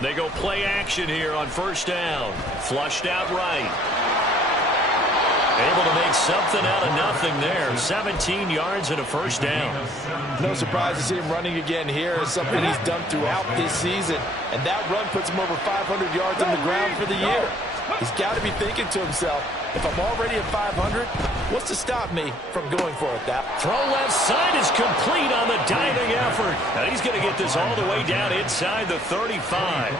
They go play action here on first down. Flushed out right. Able to make something out of nothing there. 17 yards and a first down. No surprise to see him running again here. It's something he's done throughout this season. And that run puts him over 500 yards on the ground for the year. He's got to be thinking to himself, if I'm already at 500, what's to stop me from going for it? That throw left side is complete on the diving effort. Now he's going to get this all the way down inside the 35.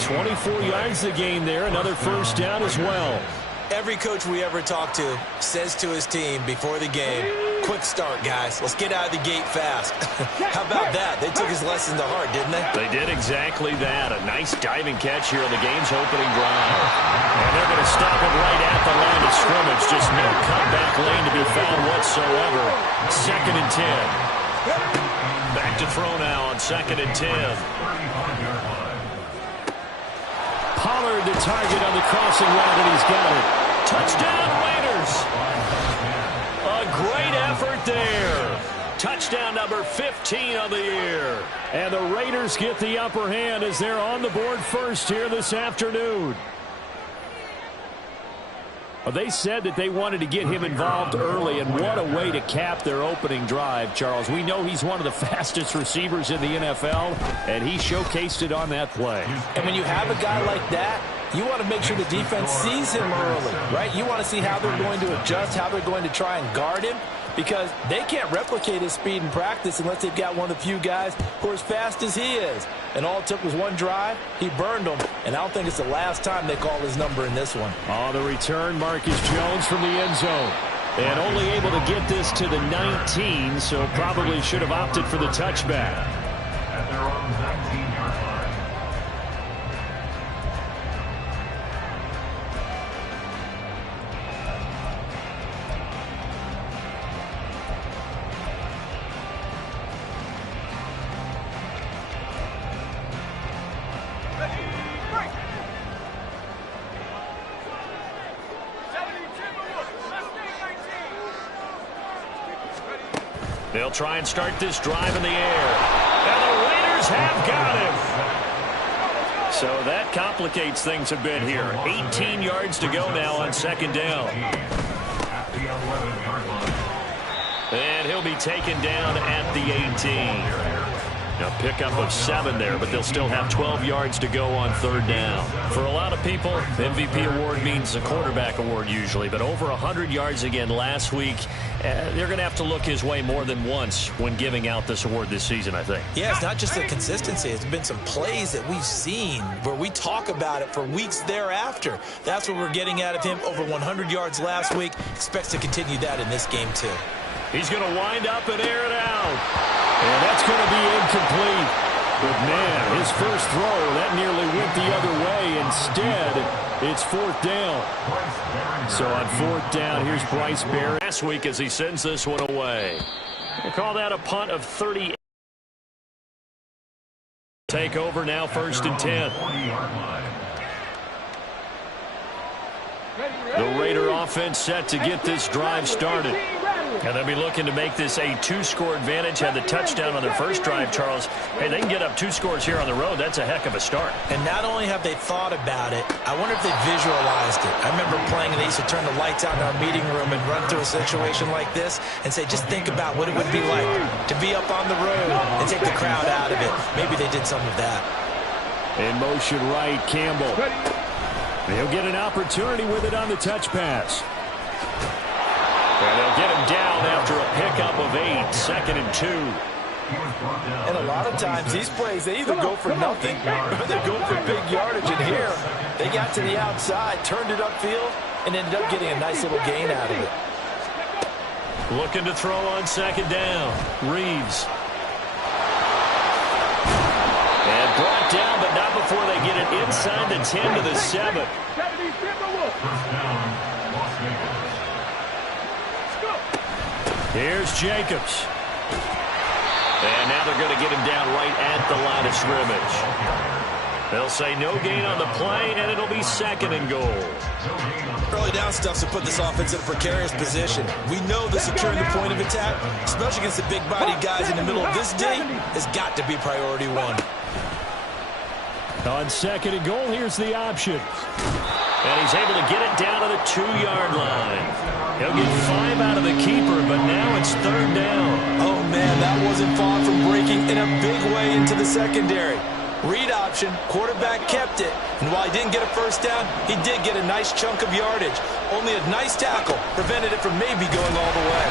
24 yards the gain there. Another first down as well. Every coach we ever talk to says to his team before the game, quick start, guys. Let's get out of the gate fast. How about that? They took his lesson to heart, didn't they? They did exactly that. A nice diving catch here on the game's opening drive. And they're going to stop him right at the line of scrimmage. Just no cutback lane to be found whatsoever. 2nd and 10. Back to throw now on 2nd and 10. Pollard the target on the crossing route, and he's got it. Touchdown, Raiders! A great effort there. Touchdown number 15 of the year. And the Raiders get the upper hand as they're on the board first here this afternoon. Well, they said that they wanted to get him involved early, and what a way to cap their opening drive, Charles. We know he's one of the fastest receivers in the NFL, and he showcased it on that play. And when you have a guy like that, you want to make sure the defense sees him early, right? You want to see how they're going to adjust, how they're going to try and guard him, because they can't replicate his speed in practice unless they've got one of the few guys who are as fast as he is. And all it took was one drive. He burned them, and I don't think it's the last time they call his number in this one. On the return, Marcus Jones from the end zone. And only able to get this to the 19, so probably should have opted for the touchback. At their own 19-yard line. They'll try and start this drive in the air. And the Raiders have got him. So that complicates things a bit here. 18 yards to go now on 2nd down. And he'll be taken down at the 18. A pickup of 7 there, but they'll still have 12 yards to go on 3rd down. For a lot of people, MVP award means a quarterback award usually, but over 100 yards again last week. They're going to have to look his way more than once when giving out this award this season, I think. Yeah, it's not just the consistency. It's been some plays that we've seen where we talk about it for weeks thereafter. That's what we're getting out of him. Over 100 yards last week. Expects to continue that in this game, too. He's going to wind up and air it out. And that's going to be incomplete. But, man, his first throw, that nearly went the other way. Instead, it's 4th down. So on 4th down, here's Bryce Barry. Last week as he sends this one away. We'll call that a punt of 30. Take over now, 1st and 10. The Raider offense set to get this drive started. And they'll be looking to make this a 2-score advantage. Had the touchdown on their first drive, Charles. Hey, they can get up 2 scores here on the road. That's a heck of a start. And not only have they thought about it, I wonder if they visualized it. I remember playing, and they used to turn the lights out in our meeting room and run through a situation like this and say, just think about what it would be like to be up on the road and take the crowd out of it. Maybe they did some of that. In motion right, Campbell. He'll get an opportunity with it on the touch pass. And they'll get him down after a pickup of 8, 2nd and 2. And a lot of times these plays, they either go for nothing or they go for big yardage. And here, they got to the outside, turned it upfield, and ended up getting a nice little gain out of it. Looking to throw on 2nd down. Reeves. And brought down, but not before they get it inside the 10 to the 7. Here's Jacobs. And now they're going to get him down right at the line of scrimmage. They'll say no gain on the play, and it'll be 2nd and goal. Early down stuff to put this offense in a precarious position. We know that securing the point of attack, especially against the big-bodied guys in the middle of this day, has got to be priority 1. On second and goal, here's the option. And he's able to get it down to the 2-yard line. He'll get 5 out of the keeper, but now it's third down. Oh, man, that wasn't far from breaking in a big way into the secondary. Read option, quarterback kept it, and while he didn't get a first down, he did get a nice chunk of yardage. Only a nice tackle prevented it from maybe going all the way.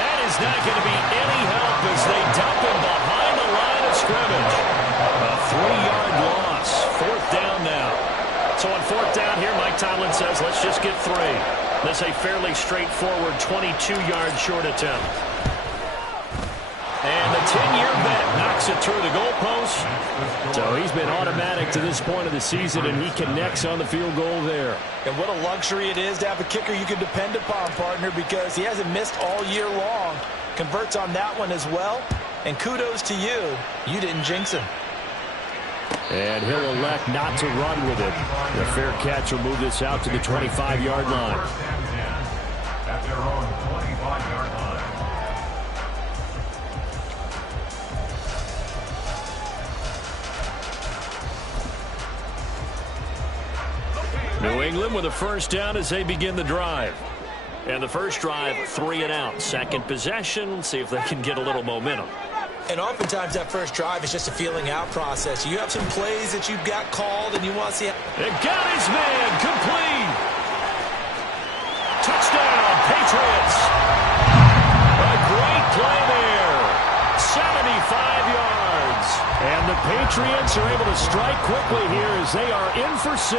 That is not going to be any help as they dump him behind the line of scrimmage. A 3-yard loss. Fourth down now. So on fourth down here, Mike Tomlin says, let's just get 3. This is a fairly straightforward 22-yard short attempt. And the 10-year bet knocks it through the goalpost. So he's been automatic to this point of the season, and he connects on the field goal there. And what a luxury it is to have a kicker you can depend upon, partner, because he hasn't missed all year long. Converts on that one as well. And kudos to you. You didn't jinx him. And he'll elect not to run with it. The fair catch will move this out to the 25-yard line. At their own 25-yard line. New England with a first down as they begin the drive. And the first drive, 3 and out. Second possession, see if they can get a little momentum. And oftentimes that first drive is just a feeling out process. You have some plays that you've got called and you want to see. It got his man complete. Touchdown, Patriots. A great play there. 75 yards. And the Patriots are able to strike quickly here as they are in for 6.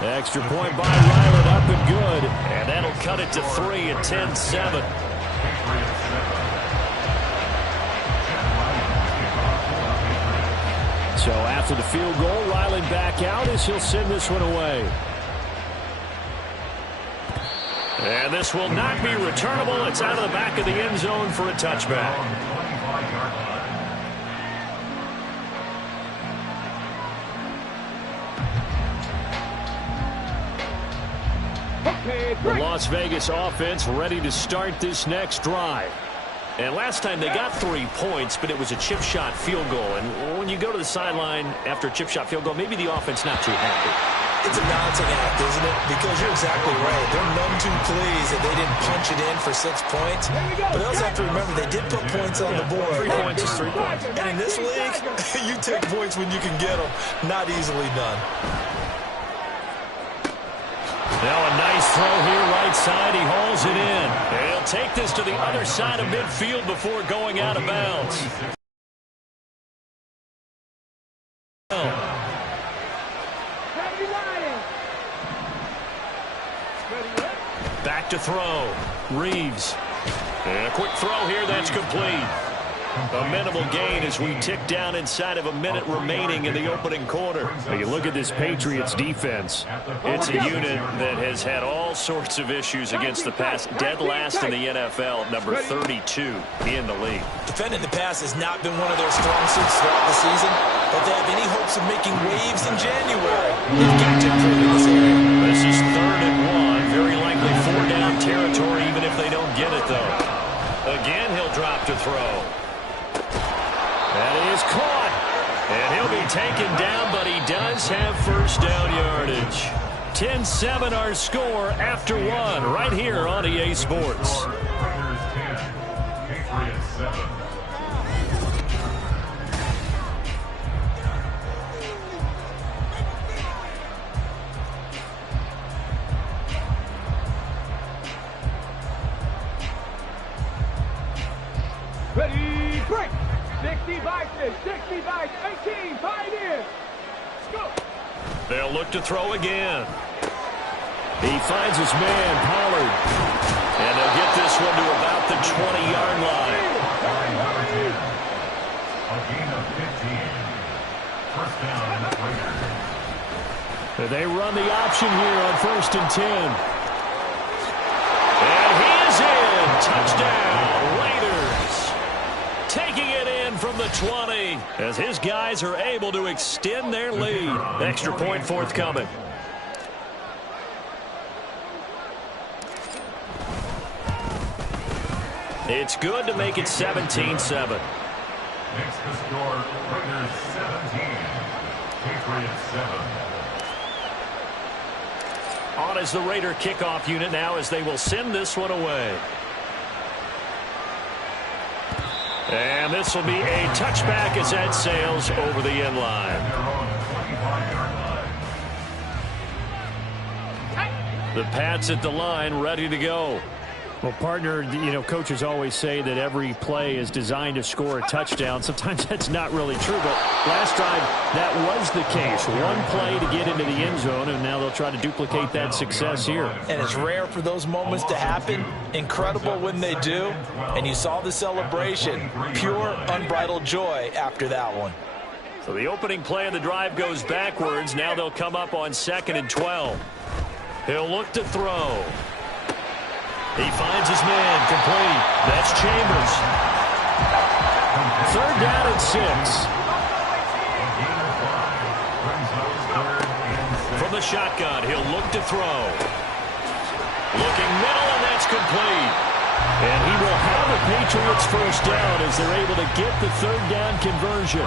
Extra point by Ryland, up and good. And that'll cut it to 3 at 10-7. So after the field goal, Ryland back out as he'll send this one away. And this will not be returnable. It's out of the back of the end zone for a touchback. The Las Vegas offense ready to start this next drive. And last time they got 3 points, but it was a chip shot field goal. And when you go to the sideline after a chip shot field goal, maybe the offense not too happy. It's a balancing act, isn't it? Because you're exactly right. They're none too pleased that they didn't punch it in for 6 points. But they also have to remember they did put points on the board. 3 points is 3 points. And in this league, you take points when you can get them. Not easily done. Now a nice throw here right side. He hauls it in. He'll take this to the other side of midfield before going out of bounds. Back to throw. Reeves. And a quick throw here. That's complete. A minimal gain as we tick down inside of a minute remaining in the opening quarter. Now you look at this Patriots defense. It's a unit that has had all sorts of issues against the pass. Dead last in the NFL, number 32 in the league. Defending the pass has not been one of their strong suits throughout the season, but they have any hopes of making waves in January. They've got to improve in this area. This is 3rd and 1. Very likely 4-down territory, even if they don't get it, though. Again, he'll drop to throw. That is caught. And he'll be taken down, but he does have first down yardage. 10-7 our score after 1 right here on EA Sports. Raiders 10, Patriots 7. Ready, break! 60 Vikings, 60 Vikings, 18, Pioneers! Go! They'll look to throw again. He finds his man, Pollard. And they'll get this one to about the 20-yard line. A gain of 15. First down, Raiders. They run the option here on 1st and 10. And he is in. Touchdown, Raiders. Taking it in from the 20 as his guys are able to extend their lead. Extra point forthcoming. It's good to make it 17-7. Makes the score Raiders 17, Patriots 7. On as the Raider kickoff unit now as they will send this one away. And this will be a touchback as that sails over the end line. The Pats at the line, ready to go. Well, partner, you know, coaches always say that every play is designed to score a touchdown. Sometimes that's not really true, but last drive that was the case. One play to get into the end zone, and now they'll try to duplicate that success here. And it's rare for those moments to happen. Incredible when they do. And you saw the celebration. Pure, unbridled joy after that one. So the opening play of the drive goes backwards. Now they'll come up on 2nd and 12. He'll look to throw. He finds his man, complete. That's Chambers. 3rd down and 6. From the shotgun, he'll look to throw. Looking middle, and that's complete. And he will have the Patriots first down as they're able to get the 3rd down conversion.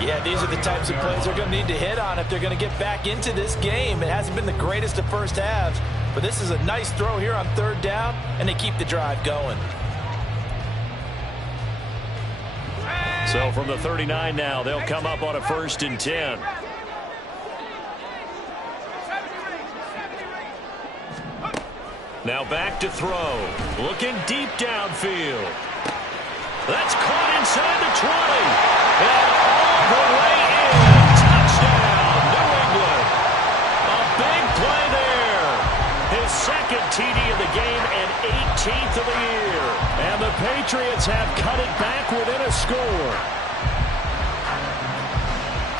Yeah, these are the types of plays they're going to need to hit on if they're going to get back into this game. It hasn't been the greatest of first halves, but this is a nice throw here on 3rd down, and they keep the drive going. So from the 39 now, they'll come up on a 1st and 10. Now back to throw. Looking deep downfield. That's caught inside the 20. And all the way in. Touchdown, New England. A big play there. His 2nd TD of the game and 18th of the year. And the Patriots have cut it back within a score.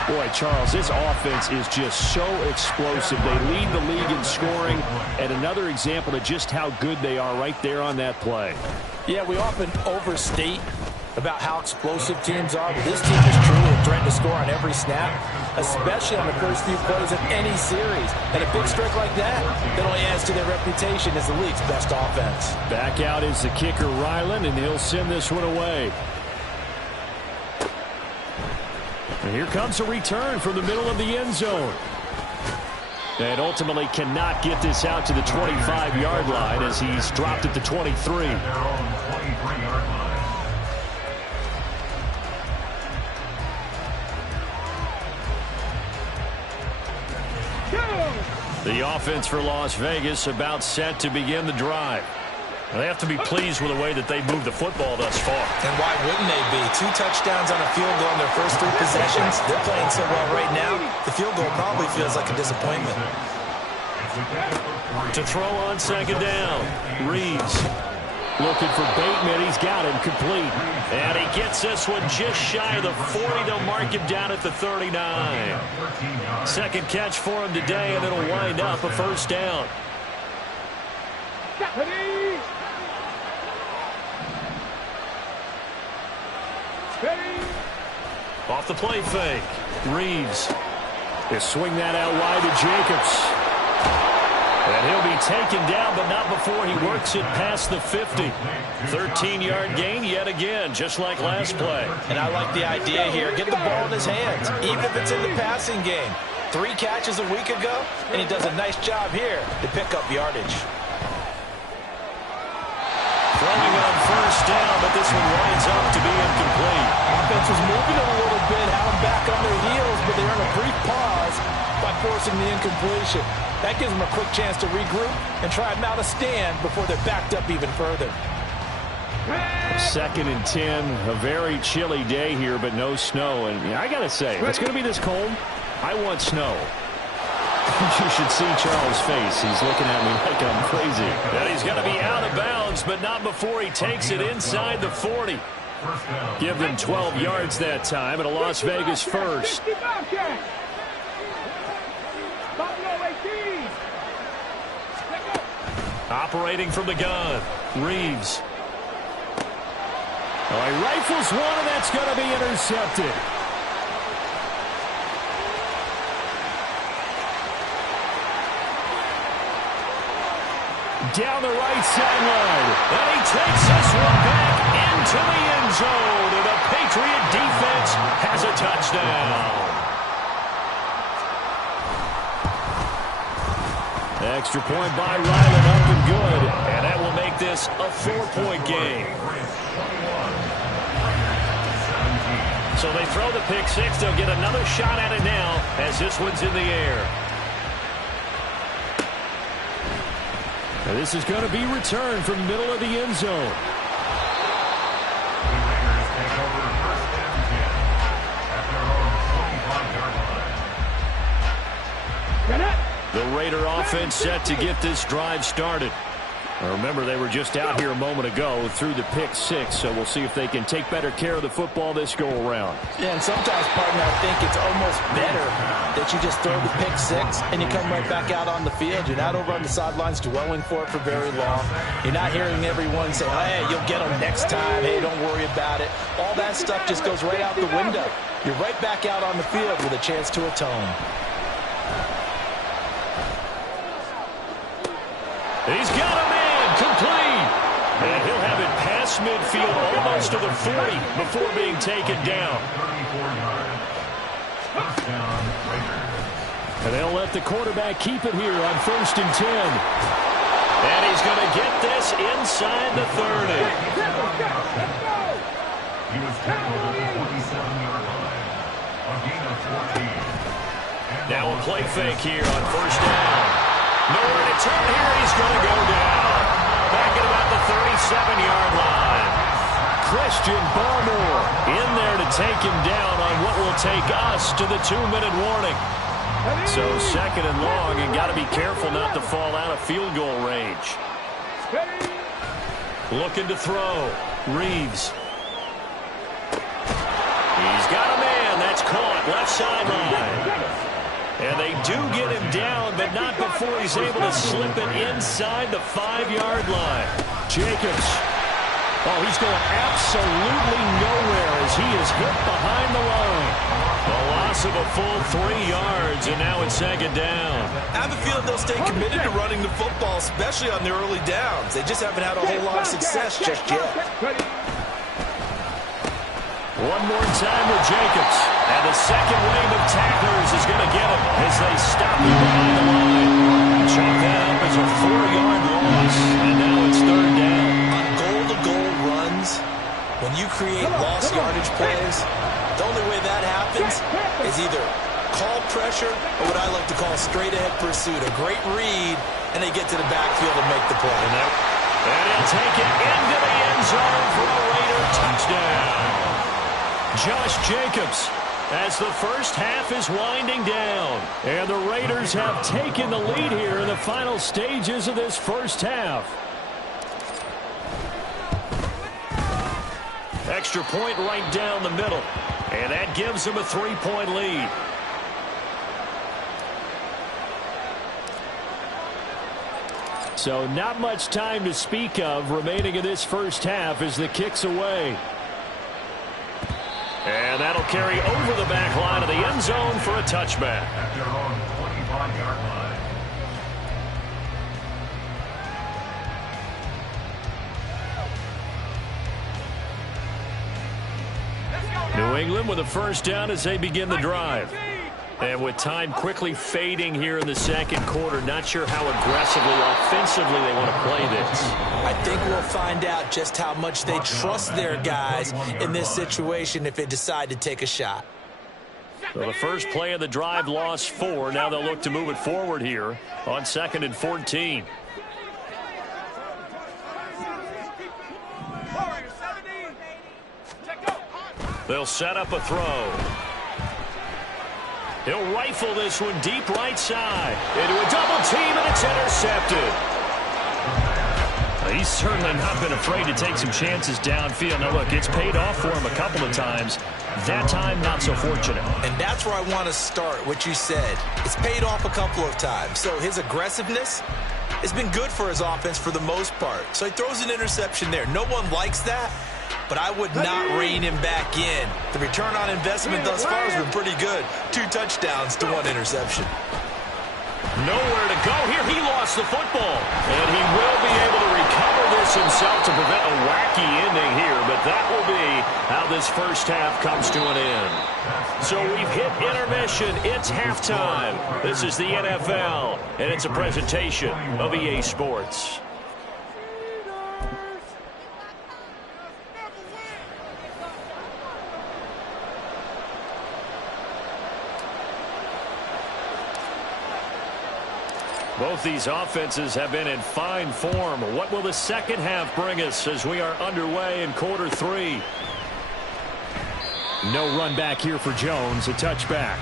Boy, Charles, this offense is just so explosive. They lead the league in scoring, and another example of just how good they are right there on that play. Yeah, we often overstate about how explosive teams are, but this team is truly a threat to score on every snap, especially on the first few plays of any series. And a big streak like that only adds to their reputation as the league's best offense. Back out is the kicker, Ryland, and he'll send this one away. And here comes a return from the middle of the end zone. And ultimately cannot get this out to the 25-yard line as he's dropped at the 23. The offense for Las Vegas about set to begin the drive. They have to be pleased with the way that they've moved the football thus far. And why wouldn't they be? 2 touchdowns on a field goal in their first 3 possessions. They're playing so well right now, the field goal probably feels like a disappointment. To throw on 2nd down, Reeves. Looking for Bateman. He's got him complete. And he gets this one just shy of the 40. They'll mark him down at the 39. 2nd catch for him today, and it'll wind up a 1st down. Off the play fake. Reeves. They swing that out wide to Jacobs. And he'll be taken down, but not before he works it past the 50. 13-yard gain yet again, just like last play. And I like the idea here. Get the ball in his hands, even if it's in the passing game. 3 catches a week ago, and he does a nice job here to pick up yardage. Throwing on 1st down, but this one winds up to be incomplete. Offense was moving a little bit, had them back on their heels, but they earn a brief pause by forcing the incompletion. That gives them a quick chance to regroup and try and mount a stand before they're backed up even further. 2nd and 10, a very chilly day here, but no snow. And I got to say, if it's going to be this cold, I want snow. You should see Charles' face. He's looking at me like I'm crazy. And he's going to be out of bounds, but not before he takes it inside the 40. Give them 12 yards that time, and a Las Vegas first. Operating from the gun, Reeves. Oh, he rifles one, and that's going to be intercepted. Down the right sideline. And he takes this one back into the end zone, and the Patriot defense has a touchdown. Extra point by Ryland, up and good, and that will make this a 4-point game. So they throw the pick six. They'll get another shot at it now as this one's in the air. And this is going to be returned from the middle of the end zone. The Raider offense set to get this drive started. Now remember, they were just out here a moment ago through the pick six, so we'll see if they can take better care of the football this go-around. Yeah, and sometimes, partner, I think it's almost better that you just throw the pick six and you come right back out on the field. You're not over on the sidelines dwelling for it for very long. You're not hearing everyone say, hey, you'll get them next time. Hey, don't worry about it. All that stuff just goes right out the window. You're right back out on the field with a chance to atone. He's got a man complete. And he'll have it past midfield almost to the 40 before being taken down. And they'll let the quarterback keep it here on 1st and 10. And he's going to get this inside the 30. He was tackled at the 47-yard line. A gain of 14. Now a play fake here on 1st down. Nowhere to turn here. He's going to go down. Back at about the 37-yard line. Christian Barmore in there to take him down on what will take us to the 2-minute warning. So 2nd and long, and got to be careful not to fall out of field goal range. Looking to throw. Reeves. He's got a man. That's caught. Left sideline. And they do get him down, but not before he's able to slip it inside the 5-yard line. Jacobs. Oh, he's going absolutely nowhere as he is hit behind the line. A loss of a full 3 yards, and now it's 2nd down. I have a feeling they'll stay committed to running the football, especially on their early downs. They just haven't had a whole lot of success just yet. One more time with Jacobs. And the second wave of tacklers is going to get him as they stop him behind the line. Chalk that up as a 4-yard loss. And now it's 3rd down. On goal-to-goal runs, when you create lost yardage plays, the only way that happens is either call pressure or what I like to call straight-ahead pursuit. A great read, and they get to the backfield and make the play. And he'll take it into the end zone for a Raider touchdown. Josh Jacobs as the first half is winding down. And the Raiders have taken the lead here in the final stages of this first half. Extra point right down the middle. And that gives them a 3-point lead. So not much time to speak of remaining in this first half as the kick's away. And that'll carry over the back line of the end zone for a touchback. At their own 25-yard line. New England with a first down as they begin the drive. And with time quickly fading here in the second quarter, not sure how aggressively, offensively they want to play this. I think we'll find out just how much they trust their guys in this situation if they decide to take a shot. So the first play of the drive lost 4. Now they'll look to move it forward here on 2nd and 14. They'll set up a throw. He'll rifle this one deep right side. Into a double team, and it's intercepted. He's certainly not been afraid to take some chances downfield. Now, look, it's paid off for him a couple of times. That time, not so fortunate. And that's where I want to start, what you said. It's paid off a couple of times. So his aggressiveness has been good for his offense for the most part. So he throws an interception there. No one likes that, but I would not rein him back in. The return on investment thus far has been pretty good. 2 touchdowns to 1 interception. Nowhere to go here. He lost the football. And he will be able to recover this himself to prevent a wacky ending here. But that will be how this first half comes to an end. So we've hit intermission. It's halftime. This is the NFL, and it's a presentation of EA Sports. Both these offenses have been in fine form. What will the second half bring us as we are underway in quarter three? No run back here for Jones. A touchback.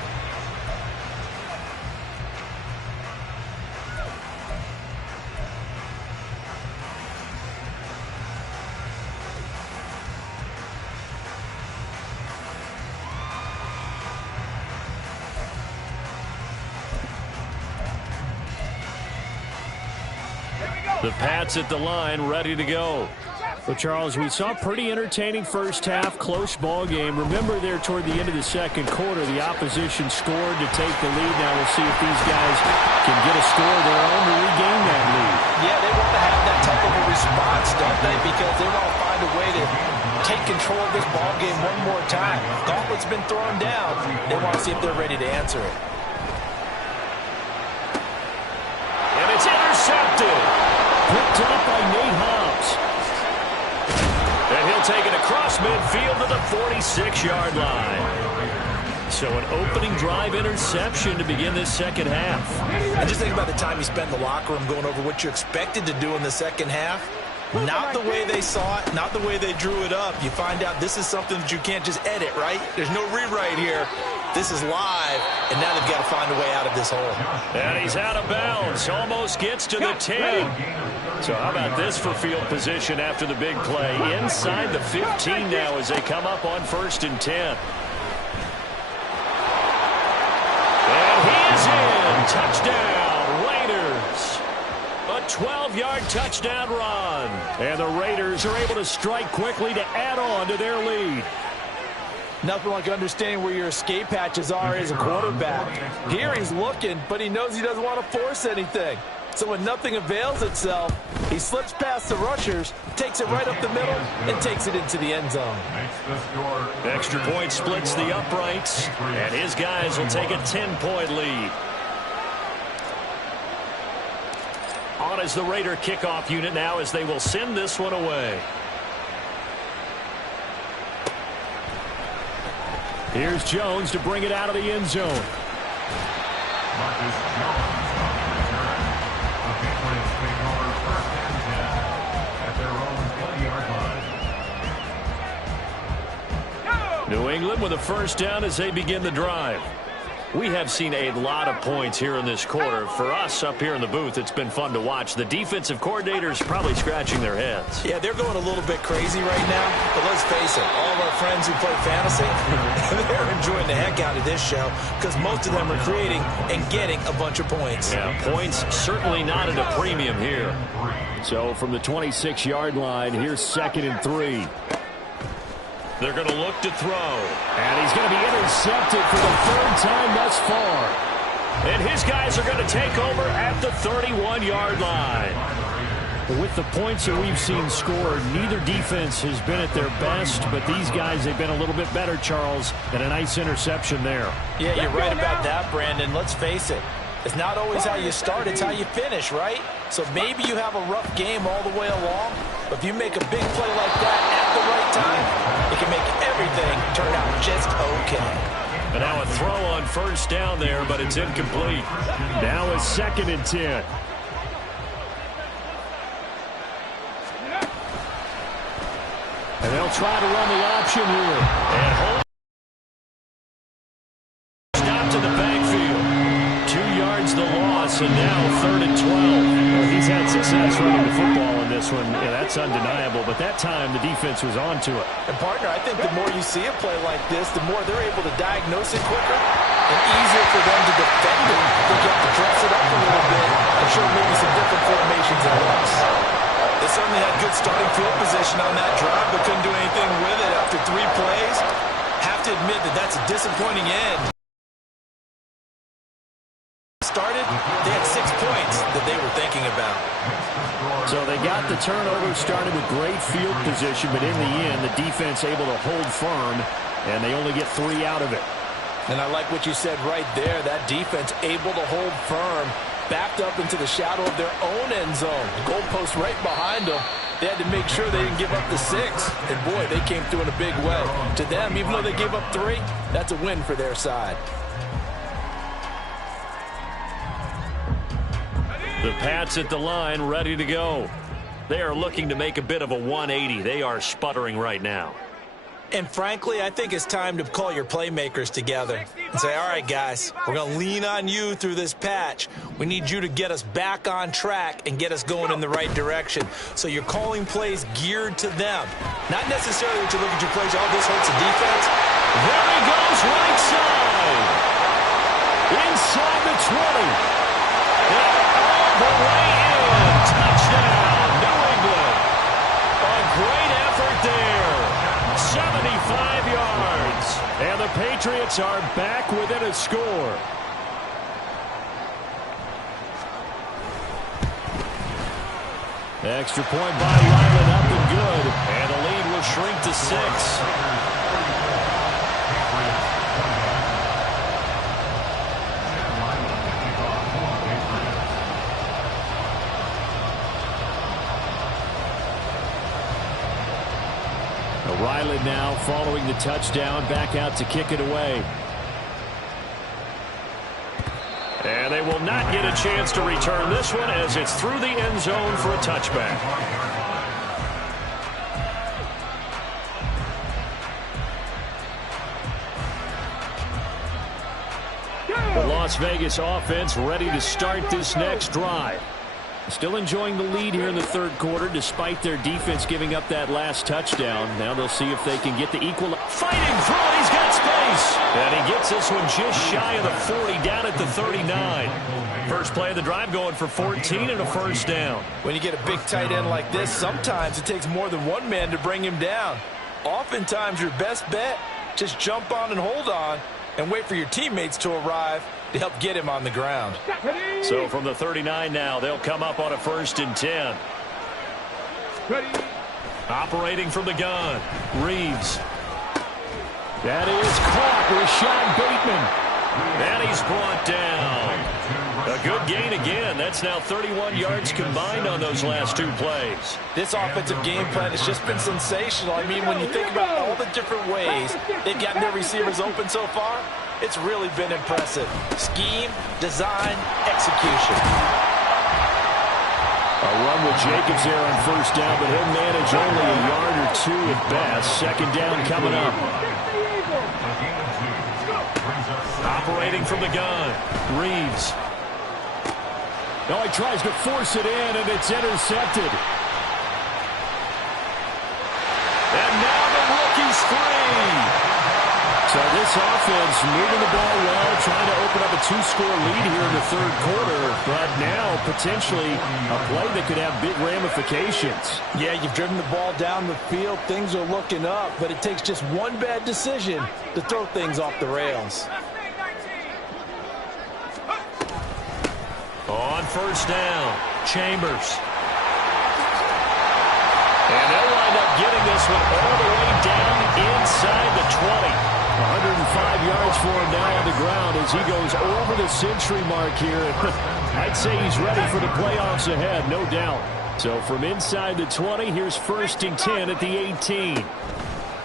The Pats at the line, ready to go. Well, Charles, we saw a pretty entertaining first half, close ball game. Remember there toward the end of the second quarter, the opposition scored to take the lead. Now we'll see if these guys can get a score of their own to regain that lead. Yeah, they want to have that type of a response, don't they? Because they want to find a way to take control of this ball game one more time. Gauntlet's been thrown down. They want to see if they're ready to answer it. And it's intercepted. Picked up by Nate Hobbs. And he'll take it across midfield to the 46-yard line. So an opening drive interception to begin this second half. And just think about the time you spend in the locker room going over what you're expected to do in the second half. Not the way they saw it, not the way they drew it up. You find out this is something that you can't just edit, right? There's no rewrite here. This is live, and now they've got to find a way out of this hole. And he's out of bounds. Almost gets to the 10. So how about this for field position after the big play? Inside the 15 now as they come up on 1st and 10. And he is in. Touchdown, Raiders. A 12-yard touchdown run. And the Raiders are able to strike quickly to add on to their lead. Nothing like understanding where your escape hatches are as a quarterback. Here he's looking, but he knows he doesn't want to force anything. So when nothing avails itself, he slips past the rushers, takes it right up the middle, and takes it into the end zone. Extra point splits the uprights, and his guys will take a 10-point lead. On is the Raider kickoff unit now as they will send this one away. Here's Jones to bring it out of the end zone. Marcus Jones on the return. The Patriots take over 1st and 10 at their own 20-yard line. New England with a first down as they begin the drive. We have seen a lot of points here in this quarter. For us up here in the booth, it's been fun to watch. The defensive coordinators probably scratching their heads. Yeah, they're going a little bit crazy right now, but let's face it, all of our friends who play fantasy, they're enjoying the heck out of this show because most of them are creating and getting a bunch of points. Yeah, points certainly not at a premium here. So from the 26-yard line, here's 2nd and 3. They're going to look to throw. And he's going to be intercepted for the 3rd time thus far. And his guys are going to take over at the 31-yard line. With the points that we've seen scored, neither defense has been at their best, but these guys have been a little bit better, Charles, and a nice interception there. Yeah, you're right about that, Brandon. Let's face it. It's not always how you start, it's how you finish, right? So maybe you have a rough game all the way along, but if you make a big play like that at the right time, it can make everything turn out just okay. And now a throw on 1st down there, but it's incomplete. Now it's 2nd and 10. And they'll try to run the option here. And hold. Stop to the backfield. 2 yards the loss, and now 3rd and 12. Well, he's had success running the football in this one. Yeah, that's undeniable, but that time the defense was onto it. And, partner, I think the more you see a play like this, the more they're able to diagnose it quicker and easier for them to defend it. They have to dress it up a little bit and show maybe some different formations at once. They certainly had good starting field position on that drive, but couldn't do anything with it after 3 plays. Have to admit that that's a disappointing end. Started, they had thinking about. So they got the turnover, started with great field position, but in the end, the defense able to hold firm, and they only get 3 out of it. And I like what you said right there. That defense able to hold firm, backed up into the shadow of their own end zone. The goalpost right behind them. They had to make sure they didn't give up the 6. And, boy, they came through in a big way. To them, even though they gave up 3, that's a win for their side. The Pats at the line, ready to go. They are looking to make a bit of a 180. They are sputtering right now. And frankly, I think it's time to call your playmakers together and say, all right, guys, we're going to lean on you through this patch. We need you to get us back on track and get us going in the right direction. So you're calling plays geared to them. Not necessarily that you look at your plays, oh, this hurts the defense. There he goes, right side. Inside the 20. And all the way in. Touchdown, New England. A great effort there. 75 yards. And the Patriots are back within a score. Extra point by Ryland, up and good. And the lead will shrink to 6. Ryland now following the touchdown, back out to kick it away. And they will not get a chance to return this one as it's through the end zone for a touchback. The Las Vegas offense ready to start this next drive. Still enjoying the lead here in the third quarter despite their defense giving up that last touchdown. Now they'll see if they can get the equal. Fighting through it, he's got space. And he gets this one just shy of the 40, down at the 39. First play of the drive going for 14 and a first down. When you get a big tight end like this, sometimes it takes more than one man to bring him down. Oftentimes your best bet, just jump on and hold on and wait for your teammates to arrive to help get him on the ground. So from the 39 now, they'll come up on a 1st and 10. Ready. Operating from the gun, Reeves. That is caught, Rashad Bateman. And he's brought down. A good gain again. That's now 31 yards combined on those last 2 plays. This offensive game plan has just been sensational. I mean, when you think about all the different ways they've gotten their receivers open so far, it's really been impressive. Scheme, design, execution. A run with Jacobs there on first down, but he'll manage only a yard or 2 at best. Second down coming up. Operating from the gun, Reeves. No, he tries to force it in, and it's intercepted. And now the rookie's free. So this offense moving the ball well, trying to open up a 2-score lead here in the third quarter, but now potentially a play that could have big ramifications. Yeah, you've driven the ball down the field. Things are looking up, but it takes just one bad decision to throw things off the rails. On first down, Chambers. And they'll wind up getting this one all the way down inside the 20. 105 yards for him now on the ground as he goes over the century mark here. I'd say he's ready for the playoffs ahead, no doubt. So from inside the 20, here's 1st and 10 at the 18.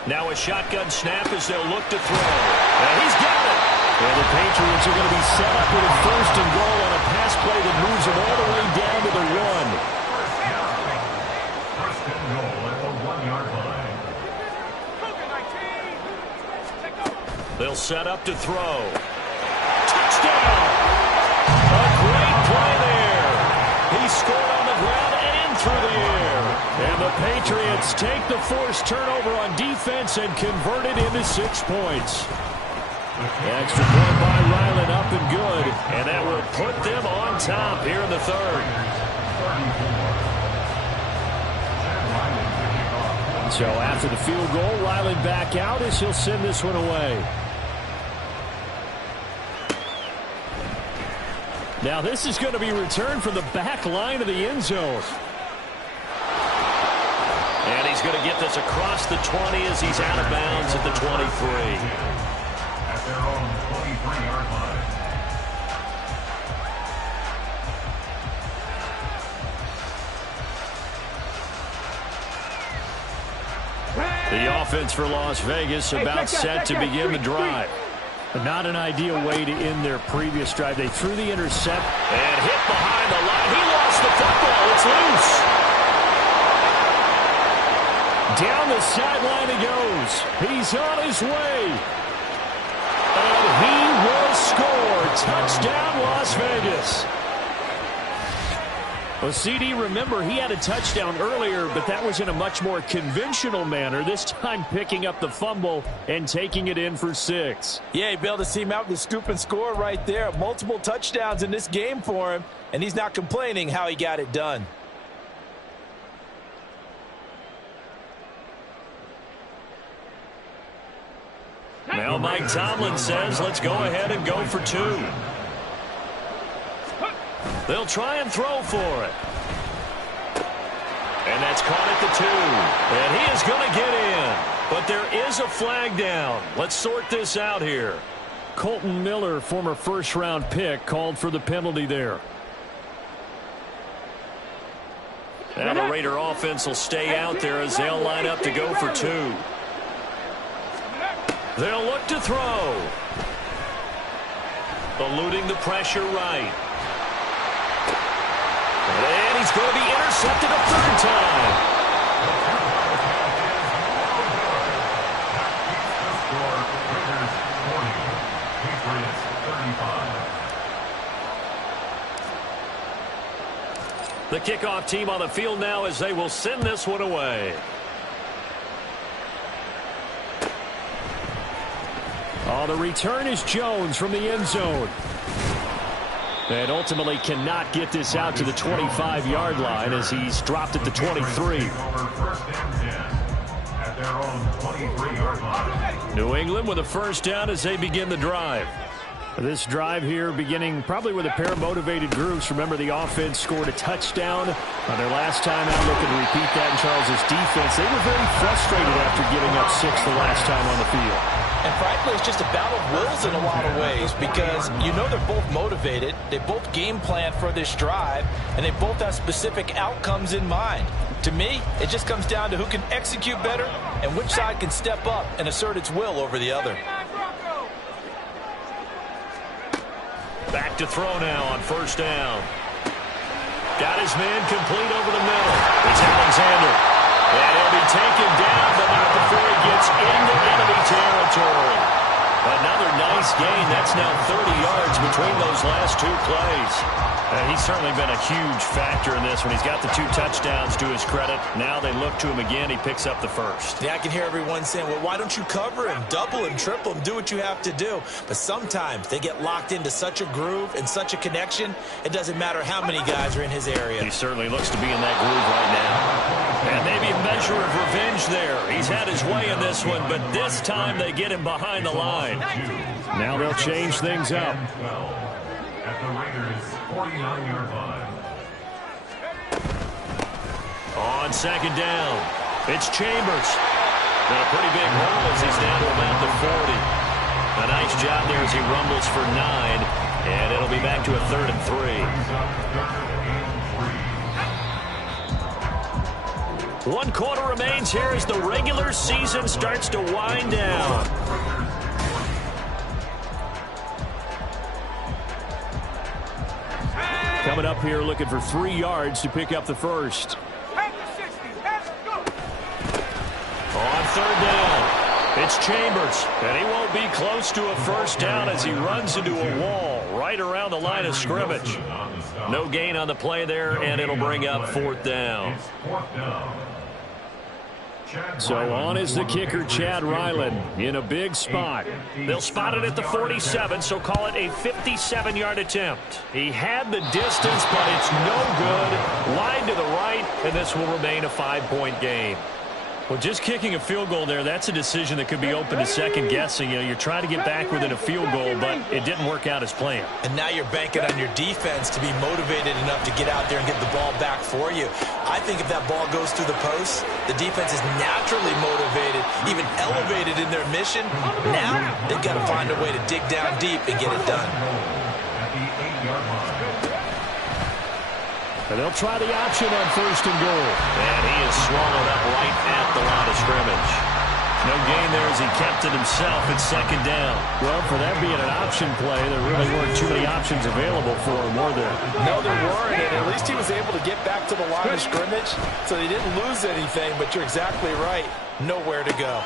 Now a shotgun snap as they'll look to throw. And he's got it. And the Patriots are going to be set up with a 1st and goal on a pass play that moves them all the way down to the 1. First and goal at the 1-yard line. They'll set up to throw. Touchdown! A great play there. He scored on the ground and through the air. And the Patriots take the forced turnover on defense and convert it into 6 points. Extra point by Ryland, up and good. And that will put them on top here in the third. So after the field goal, Ryland back out as he'll send this one away. Now this is going to be returned from the back line of the end zone. And he's going to get this across the 20 as he's out of bounds at the 23. At their own 23-yard line. The offense for Las Vegas about set to begin the drive. But not an ideal way to end their previous drive. They threw the intercept. And hit behind the line. He lost the football. It's loose. Down the sideline he goes. He's on his way. And he will score. Touchdown, Las Vegas. Well, CD, remember, he had a touchdown earlier, but that was in a much more conventional manner, this time picking up the fumble and taking it in for 6. Yeah, he bailed his team out with the scoop and score right there. Multiple touchdowns in this game for him, and he's not complaining how he got it done. Now Mike Tomlin says, let's go ahead and go for 2. They'll try and throw for it. And that's caught at the 2. And he is going to get in. But there is a flag down. Let's sort this out here. Colton Miller, former first-round pick, called for the penalty there. Now the Raider offense will stay out there as they'll line up to go for 2. They'll look to throw. Eluding the pressure right. And he's going to be intercepted a 3rd time. The kickoff team on the field now as they will send this one away. Oh, the return is Jones from the end zone. And ultimately cannot get this out to the 25-yard line as he's dropped at the 23. New England with a first down as they begin the drive. This drive here beginning probably with a pair of motivated groups. Remember, the offense scored a touchdown on their last time out. Looking to repeat that in Charles' defense. They were very frustrated after giving up 6 the last time on the field. And frankly, it's just a battle of wills in a lot of ways because you know they're both motivated. They both game plan for this drive, and they both have specific outcomes in mind. To me, it just comes down to who can execute better and which side can step up and assert its will over the other. Back to throw now on first down. Got his man complete over the middle. It's Alexander. And he'll be taken down, but not before he gets into enemy territory. Another nice gain. That's now 30 yards between those last 2 plays. He's certainly been a huge factor in this one. He's got the 2 touchdowns to his credit. Now they look to him again. He picks up the first. Yeah, I can hear everyone saying, well, why don't you cover him, double him, triple him, do what you have to do. But sometimes they get locked into such a groove and such a connection, it doesn't matter how many guys are in his area. He certainly looks to be in that groove right now. And maybe a measure of revenge there. He's had his way in this one, but this time they get him behind the line. Now they'll change things up. At the Raiders' 49-yard line. On second down, it's Chambers. Got a pretty big hole as he's down to about the 40. A nice job there as he rumbles for 9, and it'll be back to a 3rd and 3. 1 quarter remains here as the regular season starts to wind down. Coming up here looking for 3 yards to pick up the first. On third down, it's Chambers, and he won't be close to a first down as he runs into a wall right around the line of scrimmage. No gain on the play there, and it'll bring up 4th down. So on is the kicker, Chad Ryland, in a big spot. They'll spot it at the 47, so call it a 57-yard attempt. He had the distance, but it's no good. Wide to the right, and this will remain a 5-point game. Well, just kicking a field goal there, that's a decision that could be open to second guessing. You're trying to get back within a field goal, but it didn't work out as planned. And now you're banking on your defense to be motivated enough to get out there and get the ball back for you. I think if that ball goes through the post, the defense is naturally motivated, even elevated in their mission. Now they've got to find a way to dig down deep and get it done. And they'll try the option on 1st and goal. And he is swallowed up right at the line of scrimmage. No gain there as he kept it himself at 2nd down. Well, for that being an option play, there really weren't too many options available for him, were there? No, there weren't, and at least he was able to get back to the line of scrimmage, so he didn't lose anything, but you're exactly right. Nowhere to go.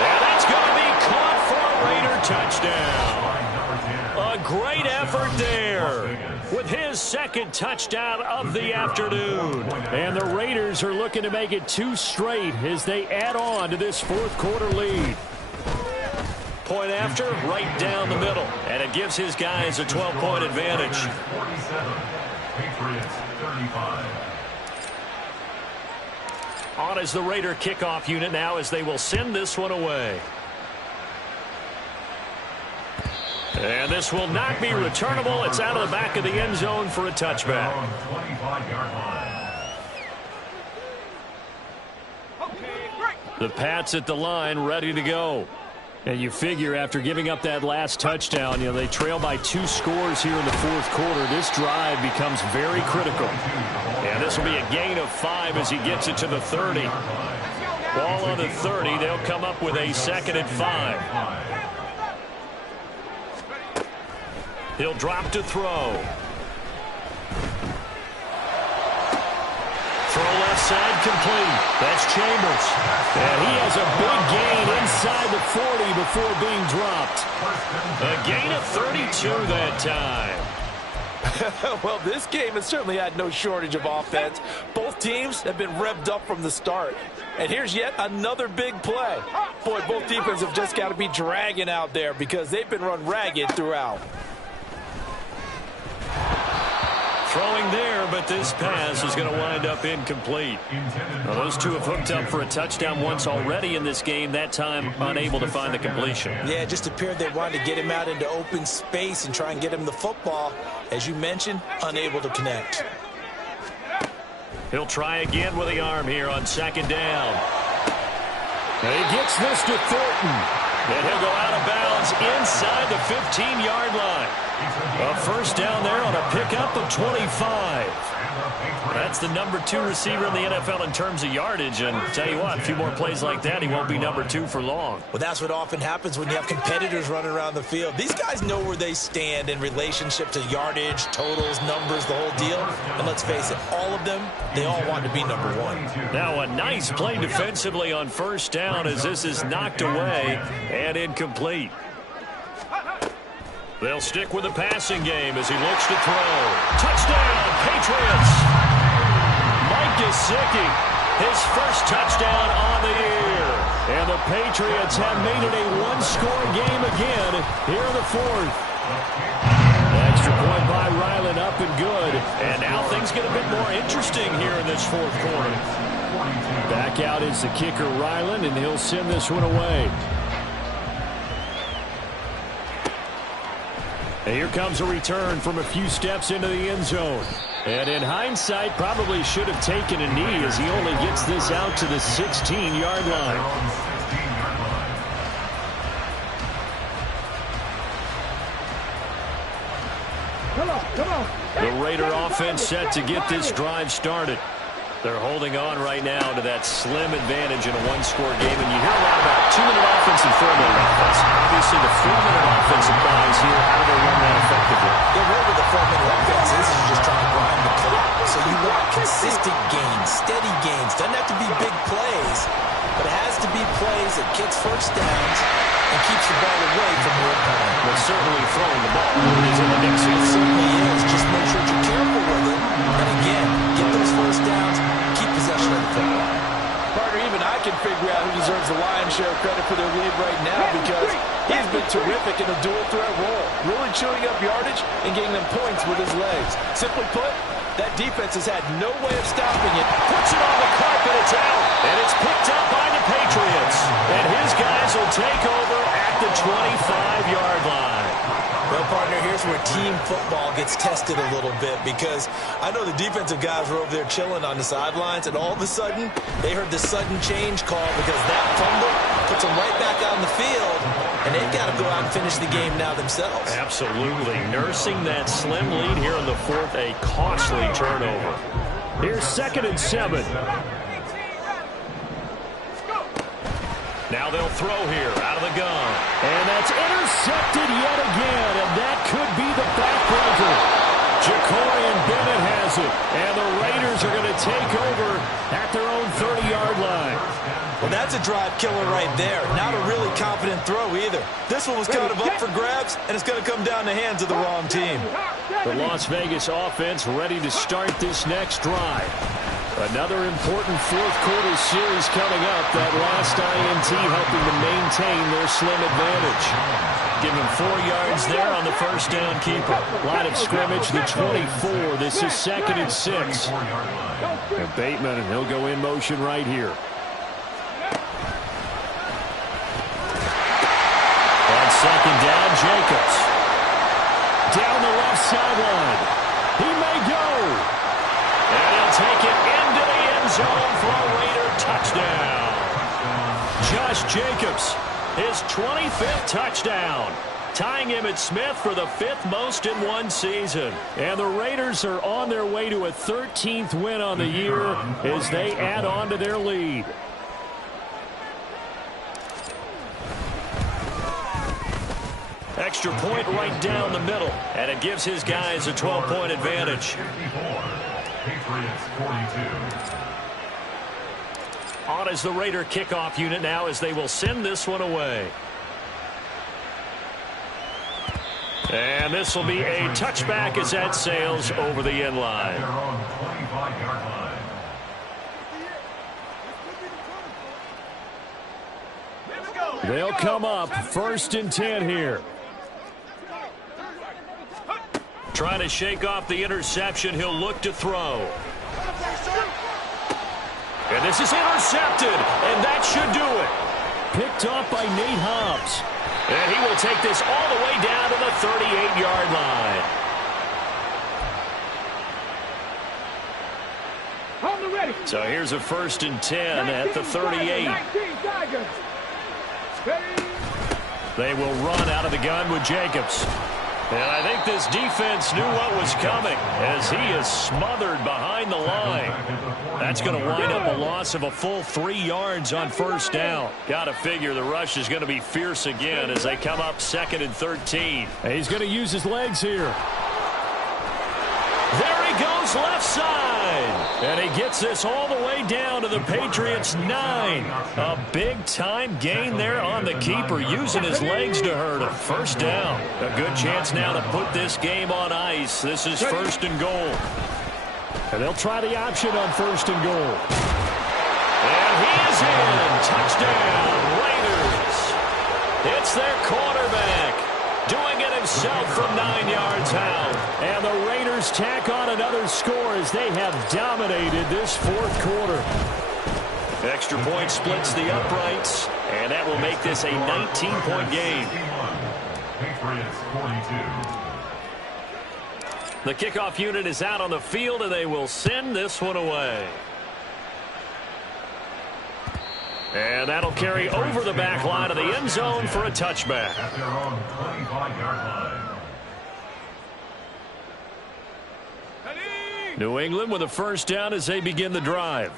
And that's going to be caught for a Raider touchdown. A great effort there with his 2nd touchdown of the afternoon. And the Raiders are looking to make it 2 straight as they add on to this 4th quarter lead. Point after, right down the middle. And it gives his guys a 12-point advantage. 47, Patriots 35. On is the Raider kickoff unit now as they will send this one away. And this will not be returnable. It's out of the back of the end zone for a touchback. 25-yard line. The Pats at the line ready to go. And you figure after giving up that last touchdown, they trail by 2 scores here in the 4th quarter. This drive becomes very critical. And this will be a gain of 5 as he gets it to the 30. Ball on the 30. They'll come up with a 2nd and 5. He'll drop to throw. Throw left side complete. That's Chambers. And he has a big gain inside the 40 before being dropped. A gain of 32 that time. Well, this game has certainly had no shortage of offense. Both teams have been revved up from the start. And here's yet another big play. Boy, both defenses have just got to be dragging out there because they've been run ragged throughout. Throwing there, but this pass is going to wind up incomplete. Well, those two have hooked up for a touchdown once already in this game, that time unable to find the completion. Yeah, it just appeared they wanted to get him out into open space and try and get him the football. As you mentioned, unable to connect. He'll try again with the arm here on 2nd down. And he gets this to Thornton. And he'll go out of bounds inside the 15-yard line. A 1st down there on a pickup of 25. That's the number 2 receiver in the NFL in terms of yardage. And tell you what, a few more plays like that, he won't be number 2 for long. Well, that's what often happens when you have competitors running around the field. These guys know where they stand in relationship to yardage, totals, numbers, the whole deal. And let's face it, all of them, they all want to be number 1. Now a nice play defensively on 1st down as this is knocked away and incomplete. They'll stick with the passing game as he looks to throw. Touchdown, Patriots! Mike Gesicki, his 1st touchdown on the year. And the Patriots have made it a 1-score game again here in the 4th. Extra point by Ryland, up and good. And now things get a bit more interesting here in this 4th quarter. Back out is the kicker, Ryland, and he'll send this one away. And here comes a return from a few steps into the end zone. And in hindsight, probably should have taken a knee as he only gets this out to the 16-yard line. Come on. The Raider offense set to get this drive started. They're holding on right now to that slim advantage in a 1-score game. And you hear a lot about 2-minute offense and 4-minute offense. Obviously, the 4-minute offense applies here. How do they run that effectively? Yeah, really the 4-minute offense is just trying to grind the clock. So you want consistent gains, steady gains. Doesn't have to be big plays, but it has to be plays that gets 1st downs and keeps the ball away from your opponent. But certainly throwing the ball is in the mix. It certainly is. Just make sure you're careful with it. And again, get those 1st downs, keep possession of the football. Partner, even I can figure out who deserves the lion's share of credit for their lead right now because he's been terrific in a dual threat role, really chewing up yardage and getting them points with his legs. Simply put, that defense has had no way of stopping it. Puts it on the carpet. It's out. And it's picked up by the Patriots. And his guys will take over at the 25-yard line. Well, partner, here's where team football gets tested a little bit, because I know the defensive guys were over there chilling on the sidelines, and all of a sudden, they heard the sudden change call because that fumble puts them right back out on the field, and they've got to go out and finish the game now themselves. Absolutely. Nursing that slim lead here in the fourth, a costly turnover. Here's 2nd and 7. Now they'll throw here out of the gun. And that's intercepted yet again, and that could be the backbreaker. Jacorian Bennett has it, and the Raiders are going to take over at their own 30-yard line. Well, that's a drive killer right there. Not a really confident throw either. This one was kind of up for grabs, and it's going to come down the hands of the wrong team. The Las Vegas offense ready to start this next drive. Another important fourth-quarter series coming up. That last INT helping to maintain their slim advantage. Give him 4 yards there on the first down keeper. Line of scrimmage, the 24. This is 2nd and 6. And Bateman, and he'll go in motion right here. On 2nd down, Jacobs. Down the left sideline. He may go. And he'll take it into the end zone for a Raider touchdown. Josh Jacobs, his 25th touchdown, tying Emmitt Smith for the 5th most in one season. And the Raiders are on their way to a 13th win on the year as they add on to their lead. Extra point right down the middle, and it gives his guys a 12-point advantage. Patriots 42. On is the Raider kickoff unit now as they will send this one away. And this will be a touchback as that sails over the end line. They're on 25-yard line. They'll come up 1st and 10 here. Trying to shake off the interception. He'll look to throw. And this is intercepted, and that should do it. Picked off by Nate Hobbs. And he will take this all the way down to the 38-yard line. So here's a 1st and 10 at the 38. They will run out of the gun with Jacobs. And I think this defense knew what was coming as he is smothered behind the line. That's going to wind up a loss of a full 3 yards on 1st down. Got to figure the rush is going to be fierce again as they come up 2nd and 13. And he's going to use his legs here. There he goes left side. And he gets this all the way down to the Patriots' 9. A big-time gain there on the keeper, using his legs to hurt him. 1st down. A good chance now to put this game on ice. This is 1st and goal. And they'll try the option on 1st and goal. And he is in. Touchdown, Raiders. It's their quarterback doing it himself from 9 yards out. And the Raiders tack on another score as they have dominated this 4th quarter. Extra point splits the uprights, and that will make this a 19-point game. Patriots 42. The kickoff unit is out on the field, and they will send this one away. And that'll carry over the back line of the end zone for a touchback. At their own 25-yard line. New England with a 1st down as they begin the drive.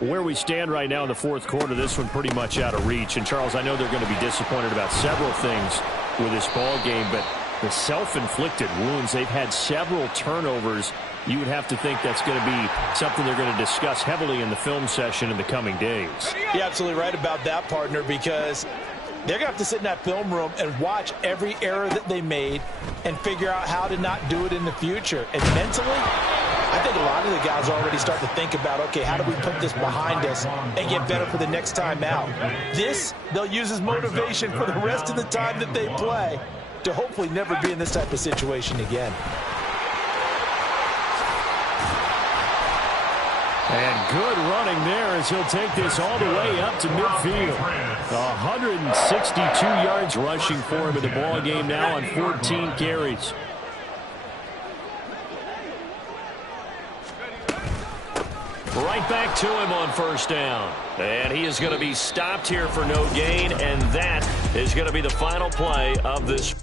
Where we stand right now in the 4th quarter, this one pretty much out of reach. And, Charles, I know they're going to be disappointed about several things with this ball game, but the self-inflicted wounds, they've had several turnovers. You would have to think that's going to be something they're going to discuss heavily in the film session in the coming days. You're absolutely right about that, partner, because they're going to have to sit in that film room and watch every error that they made and figure out how to not do it in the future. And mentally, I think a lot of the guys already start to think about, okay, how do we put this behind us and get better for the next time out? This, they'll use as motivation for the rest of the time that they play to hopefully never be in this type of situation again. And good running there as he'll take this all the way up to midfield. 162 yards rushing for him in the ball game now on 14 carries. Right back to him on first down. And he is going to be stopped here for no gain, and that is going to be the final play of this.